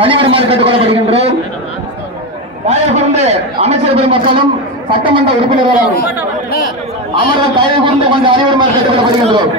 வழிவிடுமாறு கேட்டுக் கொள்ளப்படுகின்றோம். தயவு கூர்ந்து அமைச்சர் பெருமக்களும் சட்டமன்ற உறுப்பினர்களும் அமர்வு தயவு கூர்ந்து கொஞ்சம் அறிவுறுமாறு கேட்டுக் கொள்ளப்படுகின்றோம்.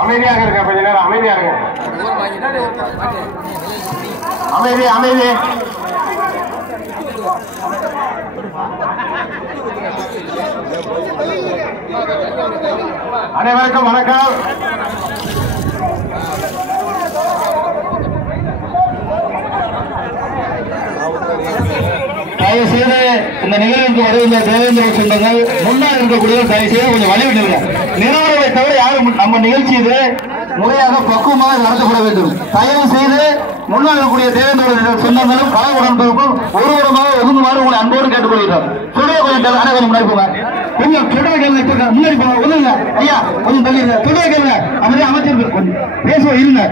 அமைதியாக இருக்க, கொஞ்ச நேரம் அமைதியாக இருக்க. அமைதி அமைதி. அனைவருக்கும் வணக்கம். தயவு செய்து இந்த நிகழ்வுக்கு வருகின்ற தேவேந்திர சொந்தங்கள் முன்னால் இருக்கக்கூடிய தயவு செய்து கொஞ்சம் வழிவிடுங்க. நிறுவனங்களை தவிர யாரும் நம்ம நிகழ்ச்சி இது முறையாக பக்குவமாக நடத்தப்பட வேண்டும். தயவு செய்து முன்னால் இருக்கக்கூடிய தேவேந்திர சொந்தங்களும் பல உடன்புக்கும் ஒருவரமாக ஒதுங்குமாறு உங்களை அன்போடு கேட்டுக்கொள்கிறோம். சொல்ற கொஞ்சம் அனைவரும் முன்னாடி போங்க. கொஞ்சம் சொல்ற கேள்வி முன்னாடி போங்க. ஒதுங்க ஐயா, கொஞ்சம் தள்ளிடுங்க. சொல்ற கேள்வி அமைதியா அமைச்சர்கள் கொஞ்சம் பேசுவோம். இருங்க,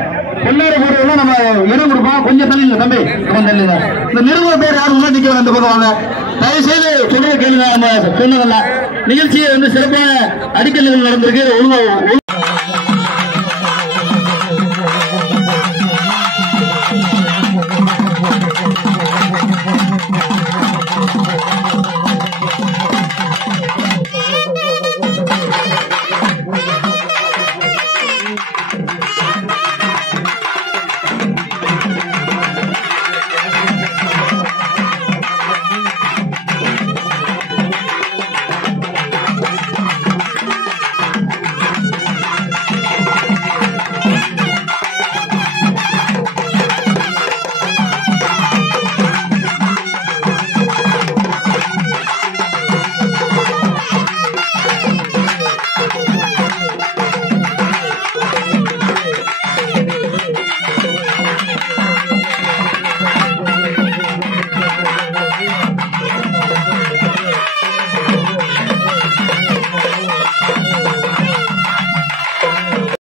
எல்லாரும் போடுவோம். நம்ம இடம் கொடுப்போம். கொஞ்சம் தள்ளிடுங்க தம்பி, கொஞ்சம் தள்ளிடுங்க. இந்த நிறுவன பேர் யாரும் முன்னாடி நிற்க அந்த பக்கம் வாங்க. தயவு செய்து சொல்ற கேள்வி நம்ம சொன்னதில்ல. நிகழ்ச்சியை சிறப்பான அடிக்கல்கள் நடந்திருக்கு. ஒழுங்கு